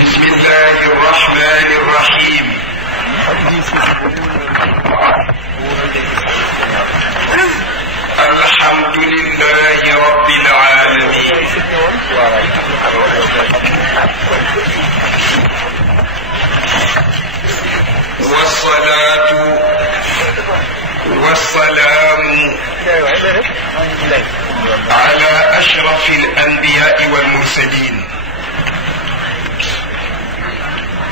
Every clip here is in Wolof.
بسم الله الرحمن الرحيم الحمد لله رب العالمين والصلاة والسلام على أشرف الأنبياء والمرسلين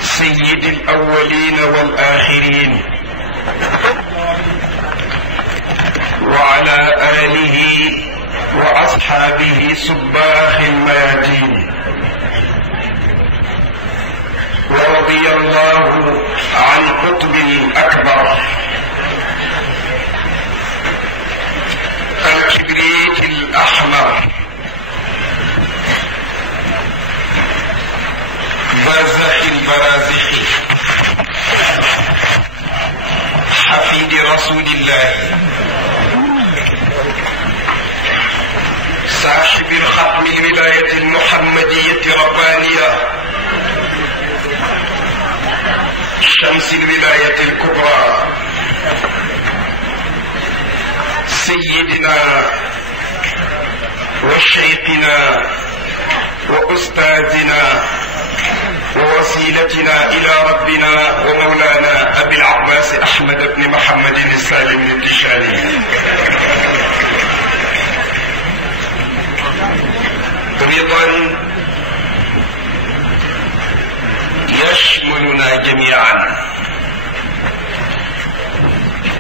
سيد الأولين والآخرين وعلى آله وأصحابه سباح الميادين ورضي الله عن قطب الأكبر الكبريت الأحمر برزخ البرازخ حفيد رسول الله صاحب الختم الولاية المحمدية ربانية شمس الولاية الكبرى سيدنا وشيخنا وأستاذنا ووسيلتنا إلى ربنا ومولانا أبي العباس أحمد بن محمد السالم الدشاني رضا يشملنا جميعا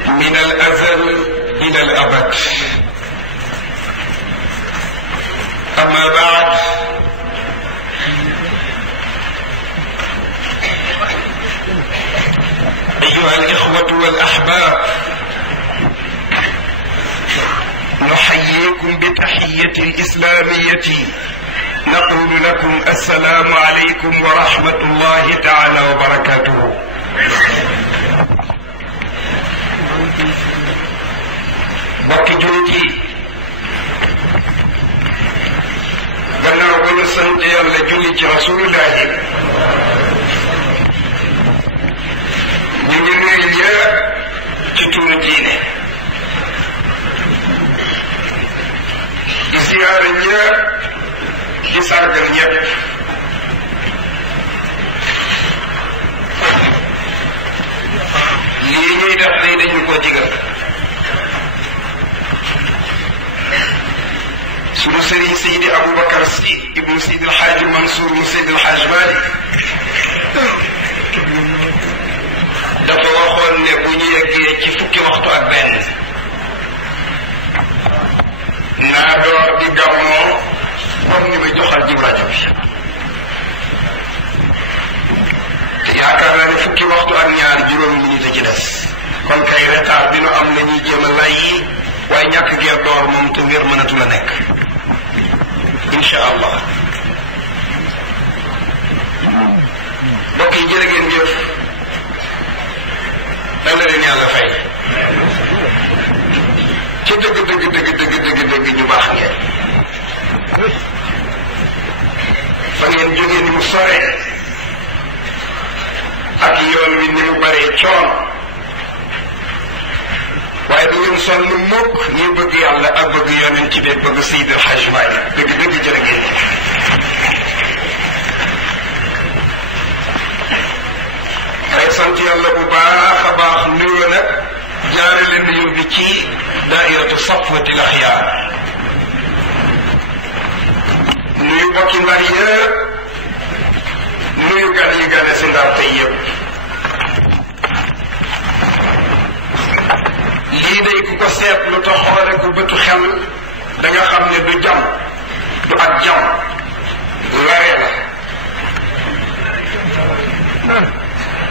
من الأزل إلى الأبد. أما بعد أيها الإخوة والأحباب، نحييكم بتحية الإسلامية نقول لكم السلام عليكم ورحمة الله تعالى وبركاته. bokki jullit yi gannaaw bu ñu sant yàlla julli ci rasulullahi ñu ngi nuyu ñëpp ci turu diine di siyaare ñëpp di sargal ñëpp lii ñuy def day dañu ko digal sunu sëriñ Seydi Aboubacar Sy ibnu Seydi El Hadji Mansour mu Seydi El Hadji Malick dafa waxoon ne bu ñu yeggee ci fukki waxtu ak benn naa door di gàmmoo comme ni ma joxal jib rajo bi te yaakaar naa ne fukki waxtu ak ñaar juróom minute ci des kon kay retard bi nu am na ñuy jéem a lay yi waaye ñàkk geer door moom te ngir mënatu la nekk incha allah. mbokk yi jërë ngeen jëf dal na leen yàlla fay ci dëgg ñu baax ngeen fa ngeen jógee ni mu sore ak yoon wi ni mu baree coon waaye du ngeen sonn mukk ñuy bëgg yàlla ak bëgg yonent ci biir bëgg Seydi El Hadji Malick dëgg jërë ngeen ay sant yàlla bu baax a baax nuyoo nag jaare leen nuyu bi ci daairatu Safwatil Axyaar nuyu bokki Ndar yëpp nuyu gan yi gane si Ndar tey yëpp lii day ku ko seetlu te xoole ku bëtu xel da nga xam ne du jam du ak jam lare la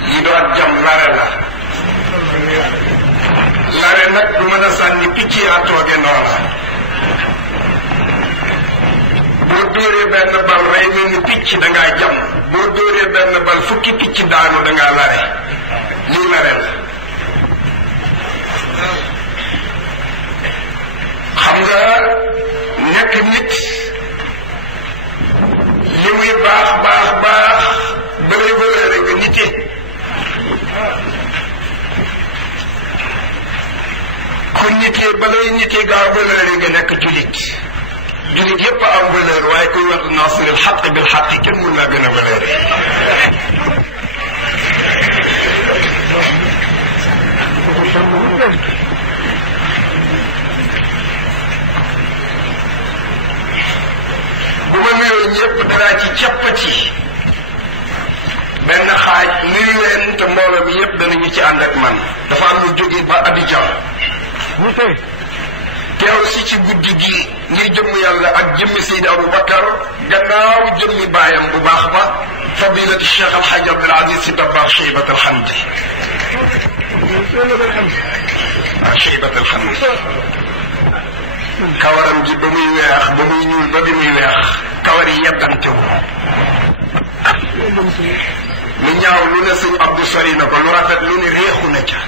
lii du ak jam lare la lare nag du mën a sànni picc yaa tooge noona boo dóoree benn bal rey mel ni picc da ngaa jam boo dóoree benn bal fukki picc daanu da ngaa lare lii lare la xam nga nekk nit li muy baax baax baax lay nit yi gaaw valeur yi nga nekk julit julit yëpp a am valeur waaye kuy wax nasiril xaq bil xaq kenn mun naa gën a valeur bu ma nuyoo ñëpp danaa ci cappati benn xaaj nuyu leen te mbooloo bi yëpp danañu ci ànd ak man dafa am lu jóge ba Abidjan teew si ci guddi gi ngir jëmm yàlla ak jëmmi Seydi Aboubacar gannaaw jëmmi baayam bu baax ba fadilati Cheikh Alhaji Abdoul Aziz Sy Dabakh Cheybat Alhamdi ak Cheybat Alhamdi kawaram gi ba muy weex ba muy ñuul ba bi muy weex kawar yi yeddante wu lu ñaaw lu ne sëñ Abdou sori na ko lu rafet lu ne réexu na ca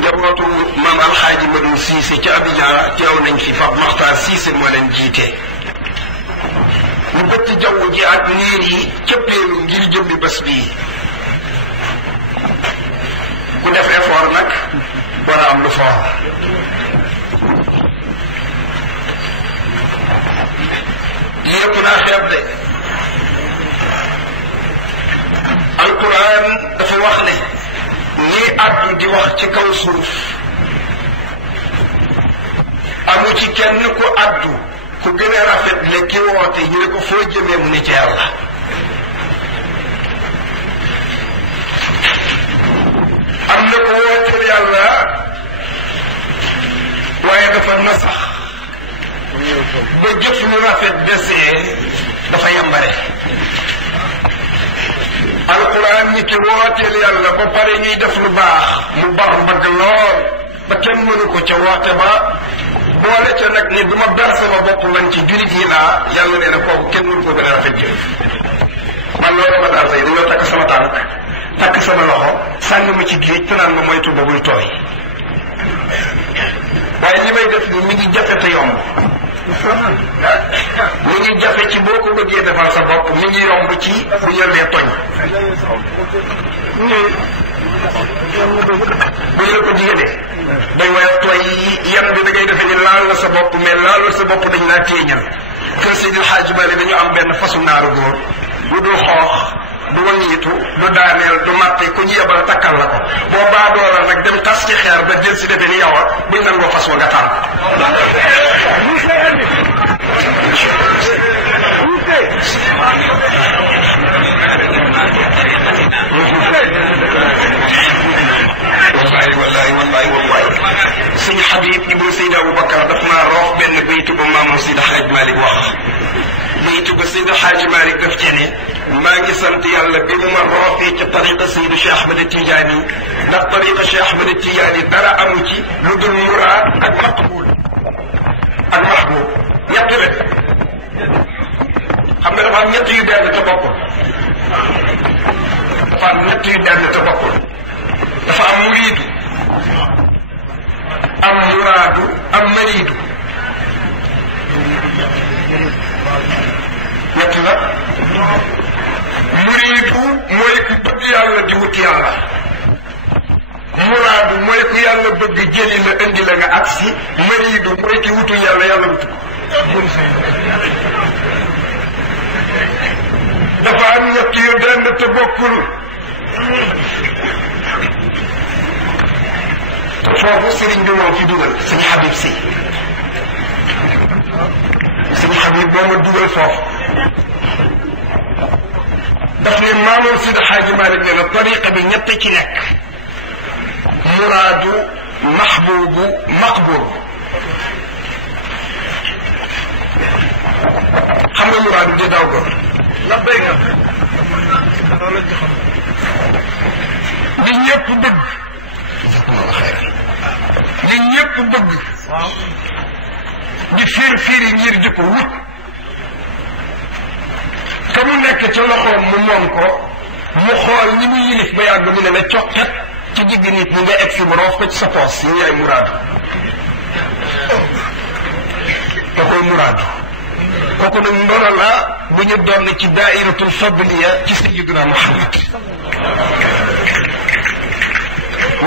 njabootu maam alxaaji Madou Cissé ci Abidjan teew nañ fi Pape Makhtar Cissé moo leen jiite ñu bëtt jaww ji ak niir yi cëppeelu ngir jëmbi bés bii ku def effort nag war a am lu foor yëpp naa xeeb de alquran dafa wax ne nii àddu di wax ci kaw suuf amu ci kenn ku àddu ku gën a rafet le ki woote ñu ne ko foo jëmee mu ne ci yàlla am na ko wooteel yàlla waaye dafa nasax ba jëf lu rafet desee dafa yambare alquran ñi ki wooteel yàlla ba pare ñuy def lu baax mu bar mbagg lool ba kenn mënu ko ca woote ba boole ca nag ne du ma ber sama bopp man ci julit yi laa yàlla nee na kooku kenn mënu ko gën a rafet jëf man loolu ma daal say dañoo takk sama tànk takk sama loxo sànni ma ci géej te naan ma moytu ba buy tooy waaye li may def ni mi ngi jafe te yomb mi ngi jafe ci boo ko bëggee defal sa bopp mi ngi yomb ci bu ñëwee toñ bu ñu la ko digalee day waaye tooy yan bi da ngay defee ni laal la sa bopp mais laalul sa bopp dañ laa téeñal kër Seydil Hadji Malick dañu am benn fasu naaru góor bu dul xoox du wañiitu du daaneel du màtte ku ñu yebal takkal la ko boo baadoola nag dem tas ci xeer ba jël si defee ni yow a buñ nangoo fas wa nga taal wallaay suñu Habib Ibou Seydi Aboubacar daf maa roox benn baytu ba maam Seydi Hadji Malick wax baytu ba Seydi Hadji Malick daf ci ne maa ngi sant yàlla bi mu ma roofee ca tariqa Seydi Cheikh Ahmed Tidiane ndax tariqa Cheikh Ahmed Tidiane dara amu ci lu dul muraad ak maqbul ak mahbub ñett la xam nga dafa am ñett yu benn te bokkul dafa am ñett yu benn te bokkul dafa am muriidu am muraadu am mariidu ñett la muriidu mooy ku bëgg yàlla di wut yàlla muraadu mooy ku yàlla bëgg jëli la indi la nga agsi mariidu mooy ki wutu yàlla yàlla wutu dafa am ñett yu dend te bokkul foofu sëriñ bi moo ci dugal sëñ Habib si sëñ Habib boo ma dugal foofu daf ne Maamor Seydi Hadji Malick ne la tariqa bi ñett ci nekk muraadu mahbubu maqbul xam nga muraadu di daw góor la béy nga li ñëpp bëgg li ñëpp bëgg di fiir ngir di ko wut te mu nekk ci loxoom mu moom ko mu xool ni mu yilif ba yàgg mu ne la coqet ci digg nit ñi nga egg si mu roof ko ci sa poos yi ñooy muraadu da koy muraadu kooku nag ndono la bu ñu doon ci daairatul fadliya ci sayyidina Muhammad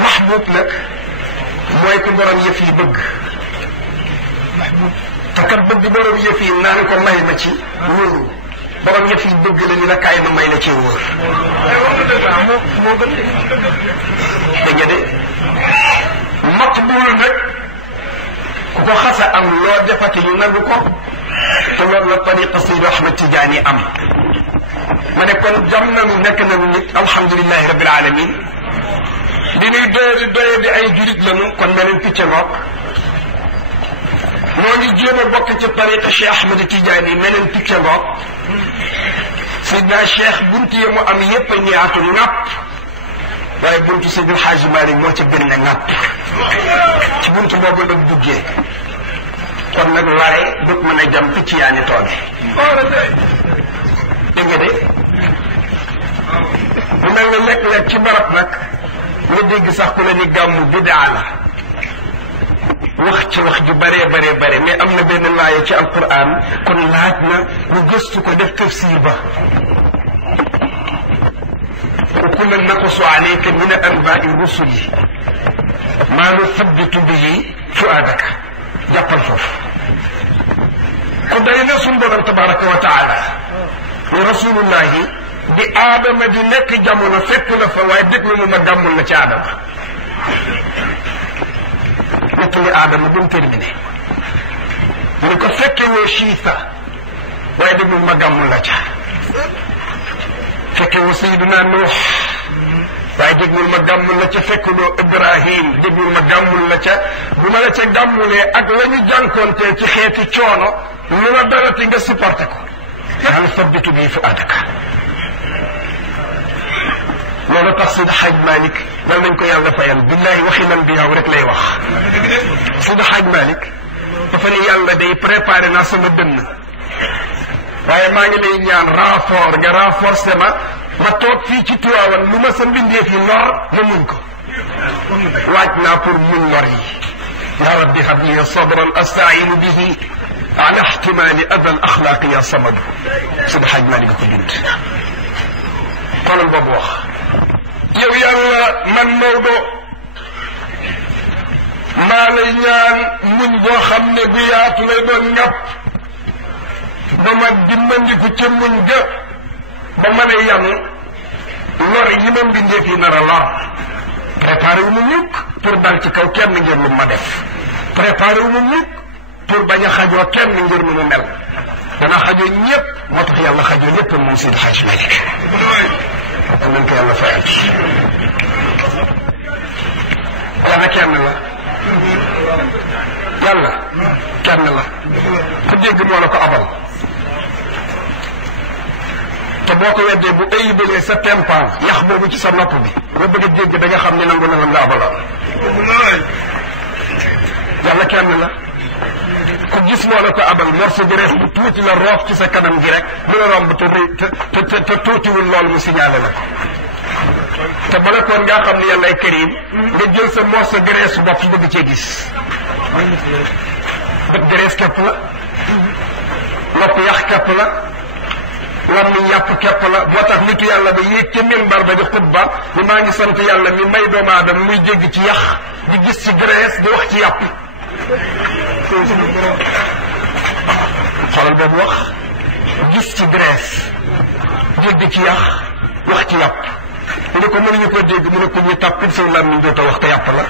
mahbub nag mooy ku borom yëf yi bëgg te kat bëgg borom yëf yi naan ko may ma ci wóoru borom yëf yi bëgg la ñu la kaay ma may la ci wóor moo gën dégg nga de maqbul nag ku ko xasa am loo defati ñu nangu ko te loolu la tariqa Seydi Ahmad Tijaani am ma ne kon jam nañu nekk nañu nit alhamdulilahi rabbil alamin di ñuy doye di ay jurit lañu kon beneen picc ngoog moo ngi jéem a bokk ci tariqa Cheikh Ahmad Tijaani meneen picc ngoog Seydina Cheikh buntu yi mu am yépp a ñaatu ŋàpp waaye buntu Seydil Hadji Malick moo ca gën a ŋàpp ci buntu boobu la duggee kon nag ware dut mën a jam picc yaa ni tooge dégg nga de bu mel ne lekk-lekk ci barab nag nga dégg sax ku la ni gàmmu bidaa la wax ci wax ju bare mais am na benn laaya ci alquran kon laaj na ñu gëstu ko def tafsir ba kullan naqussu alayka min anbaai rusuli maa nuthabbitu bihi fuaadaka jàppal foofu ku day na suñu borom tabaraka wa taala ni rasulullahi di aadama di nekk jamono fekk la fa waaye déglu mu ma gàmmul la ci aadama nekk li aadama bu mu terminé mu ko fekke woo Siisa waaye déglu ma gàmmul la ca fekke woo Seydina Nuux waaye déglul ma gàmmul la ca fekkuloo Ibrahim déglul ma gàmmul la ca bu ma la ca gàmmulee ak la ñu jànkoontee ci xeeti coono lu la dalati nga supporté ko hal sabbitu bii fuaadaka loolu tax Seydi Hadj Malick dal nañ ko yàlla fayal billahi waxi nan bi yow rek lay wax Seydi Hadj Malick dafa ne yàlla day préparé naa sama dënn waaye maa ngi lay ñaan renfort nga renforcé ma toog fii ci Tiwaawan lu ma sa mbindeef yi lor ma muñ ko waaj naa pour muñ lor yi ya rabbi hab li sabran astainu bihi ala ihtimali adal axlaaqi ya samadu Seydi Hadj Malick ko bind xoolal boobu wax yow yàlla man Maodo maa lay ñaan muñ boo xam ne bu yaatu lay doon ñàpp ba ma dimbandiku ca muñ ga ba mën a yam lor yi ma mbindeef yi nar a lor préparé wu mu mukk pour dal ci kaw kenn ngir lu ma def préparé wu mu mukk pour bañ a xajoo kenn ngir lu mu mel dana xajoo ñëpp moo tax yàlla xajoo ñëpp moom Seydi Hadji Malick am nañ ko yàlla fayal yàlla kenn la yàlla kenn la ku dégg moo la ko abal te boo ko weddee bu ayibalee sa tempan yax boobu ci sa nopp bi nga bëgg a dégg da nga xam ne nangu na lam la abaloon yàlla kenn la ku gis moo la ko abal morceau bi rees bu tuuti la roof ci sa kanam gi rek mu la romb te tuutiwul loolu mu signalé la ko te bala koon ngaa xam ne yàlla ay karim nga jël sa morceau bi rees bopp bëgg cee gis bët bi rees képp la nopp yax képp la lam mi yàpp képp la moo tax nitu yàlla ba yéeg ca minbar ba di xutba ni maa ngi sant yàlla mi may doomu aadama muy jégg ci yax di gis ci graisse di wax ci yàpp xoolal boobu wax gis ci graisse dégg ci yax wax ci yàpp mu ne ko mënuñu ko dégg mu ne ko ñu tàppit sa làmmiñ dootoo wax te yàpp la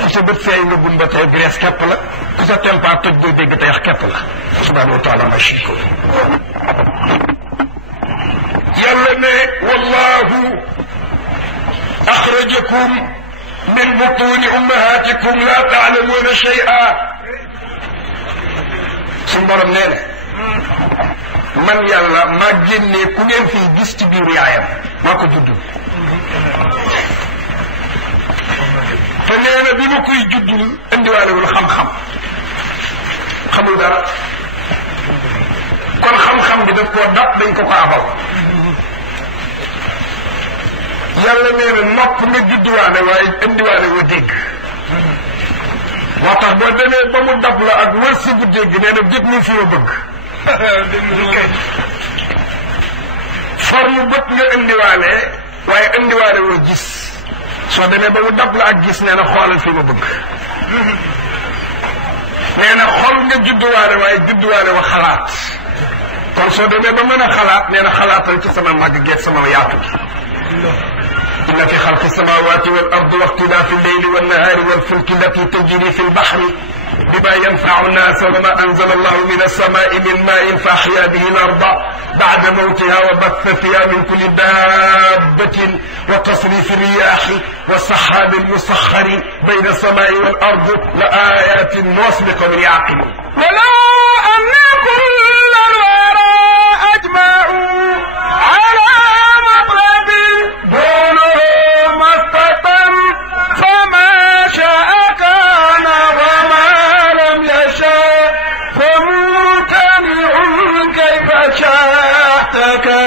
ku sa bët seey nga gumba te graisse képp la ku sa tempa toj doo dégg te yax képp la subhanahu wa taala ma shiko yàlla ne wallahu axrajakum min butuni ummahatikum la taalamuuna shay'a suñu borom nee na man yàlla maa génnee ku ngeen fii gis ci biir yaayam maa ko juddul te nee na bi ma koy juddul indiwaalewul xam-xam xamul dara kon xam-xam bi daf koo dab dañ ko ko abal yàlla nee na nopp nga judduwaale waaye indiwaale wa dégg moo tax boo demee ba mu dab la ak wërsëgu dégg nee na déglu fi ma bëgg forme bët nga indiwaale waaye indiwaale woo gis soo demee ba mu dab la ak gis nee na xoolal fi ma bëgg nee na xol nga judduwaale waaye judduwaale wa xalaat kon soo demee ba mën a xalaat nee na xalaatal ci sama màgg geeg sama yaatu gi inna fi xalqi samawati wal ardi wa ixtilaafi lleyli wannahaari walfulki allati tajri fi lbaxri bima yanfacu nnaasa wa ma anzala allahu min alsamai min main fa axya bihi larda bacda mawtiha wa batha fiha min kulli dabbatin wa tasrifi riyaxi wa saxaabi almusaxari bayna alsamai wal ardi la ayatin li qawmin yacqiluun walaw anna kulla alwara ajmacu ala maqrabin dunuhu mastatan fama shaa kana wa ma lam yasha famutaniun kayfa shaa'aka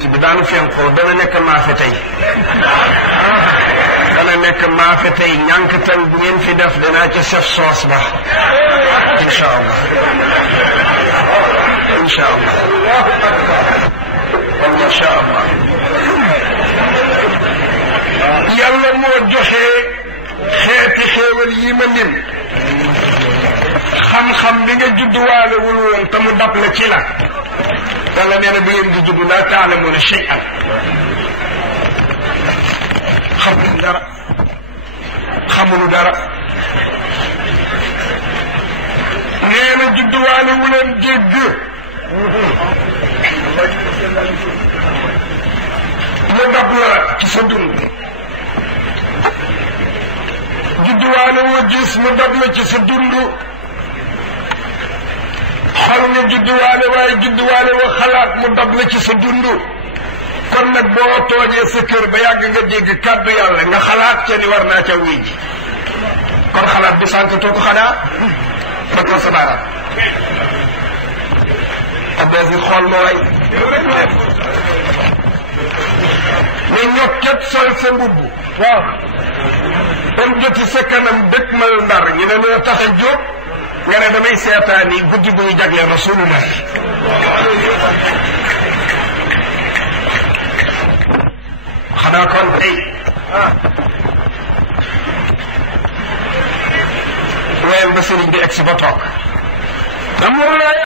yonent bi daanu fenkoo dana nekk maafe tey dana nekk maafe tey ñànktal bu ngeen fi def danaa ca sef soos ba insha allah insha allah insha allah yàlla moo joxe xeeti xéewal yi ma lim xam-xam bi nga judduwaalewul woon te mu dab la ci la yàlla nee na bu ngeen di judd laa taalamuuna shay'an xamuñu dara xamuñu dara nee na judduwaalewu leen dégg mu dab la ci sa dund judduwaale woo gis mu dab la ci sa dund xol nga judduwaale waaye judduwaale woo xalaat mu dab la ci sa dund kon nag boo toogee sa kër ba yàgg nga dégg kàddu yàlla nga xalaat ca ni war naa ca wuy ji kon xalaat bi sànq too ko xanaa ba ko sa baaraam abes ni xool ma way mais ñokket sol sa mbubb waaw dem joti sa kanam dëkk mal ndar ñu ne loo tax a jóg nga ne damay seetaan yi guddi gu ñu jagleel rasulullah xanaa kon tey wayal ba sëriñ bi egg si ba toog